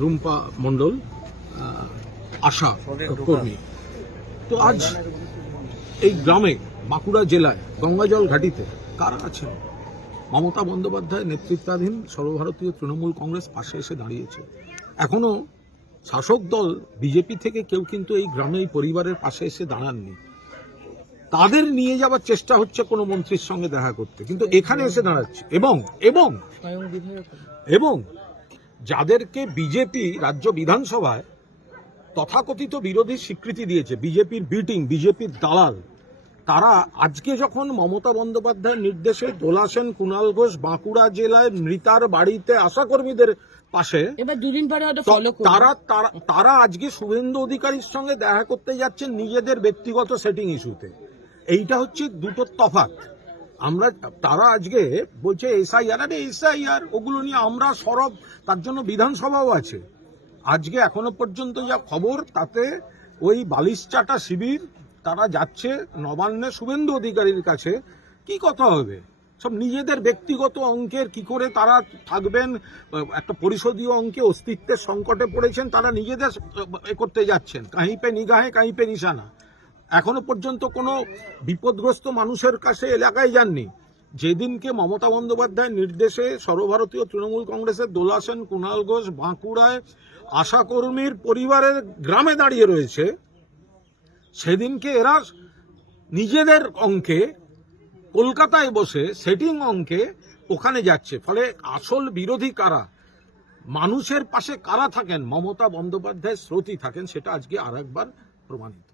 রুম্পা মণ্ডল, আশা কর্মী। তো আজ এই গ্রামে, বাঁকুড়া জেলায় গঙ্গাজল ঘাটিতে কারা আছেন? মমতা বন্দ্যোপাধ্যায় নেতৃত্বাধীন সর্বভারতীয় তৃণমূল কংগ্রেস পাশে এসে দাঁড়িয়েছে। এখনো শাসক দল বিজেপি থেকে কেউ কিন্তু এই গ্রামে এই পরিবারের পাশে এসে দাঁড়াননি। তাদের নিয়ে যাওয়ার চেষ্টা হচ্ছে কোনো মন্ত্রীর সঙ্গে দেখা করতে, কিন্তু এখানে এসে দাঁড়াচ্ছে। এবং যাদেরকে বিজেপি রাজ্য বিধানসভায় তথাকথিত বিরোধী স্বীকৃতি দিয়েছে, বিজেপির বিটিং, বিজেপির দালাল, তারা আজকে যখন মমতা বন্দ্যোপাধ্যায়ের নির্দেশে দোলা সেন, কুণাল ঘোষ বাঁকুড়া জেলায় মৃতার বাড়িতে আশাকর্মীদের পাশে, তারা আজকে শুভেন্দু অধিকারীর সঙ্গে দেখা করতে যাচ্ছেন নিজেদের ব্যক্তিগত সেটিং ইস্যুতে। এইটা হচ্ছে দুটো তফাৎ। তারা আজকে বলছে এসআইআর, ওগুলো নিয়ে আমরা সরব, তার জন্য বিধানসভাও আছে। আজকে এখনো পর্যন্ত যা খবর, তাতে ওই বালিশচাটা শিবির তারা যাচ্ছে নবান্নে শুভেন্দু অধিকারীর কাছে। কি কথা হবে? সব নিজেদের ব্যক্তিগত অঙ্কের, কি করে তারা থাকবেন, একটা পরিষদীয় অঙ্কে অস্তিত্বের সংকটে পড়েছেন, তারা নিজেদের করতে যাচ্ছেন। কাहीं পে নিগাহে কাहीं পে নিশানা। এখনো পর্যন্ত কোনো বিপদগ্রস্ত মানুষের কাছে এলাকায় যাননি। যেদিনকে মমতা বন্দ্যোপাধ্যায়ের নির্দেশে সর্বভারতীয় তৃণমূল কংগ্রেসের দোলা সেন, কুণাল ঘোষ বাঁকুড়ায় আশাকর্মীর পরিবারের গ্রামে দাঁড়িয়ে রয়েছে, সেদিনকে এরা নিজেদের অঙ্কে কলকাতায় বসে সেটিং অঙ্কে ওখানে যাচ্ছে। ফলে আসল বিরোধী কারা, মানুষের পাশে কারা থাকেন, মমতা বন্দ্যোপাধ্যায়ের স্রোতই থাকেন, সেটা আজকে আরেকবার প্রমাণিত।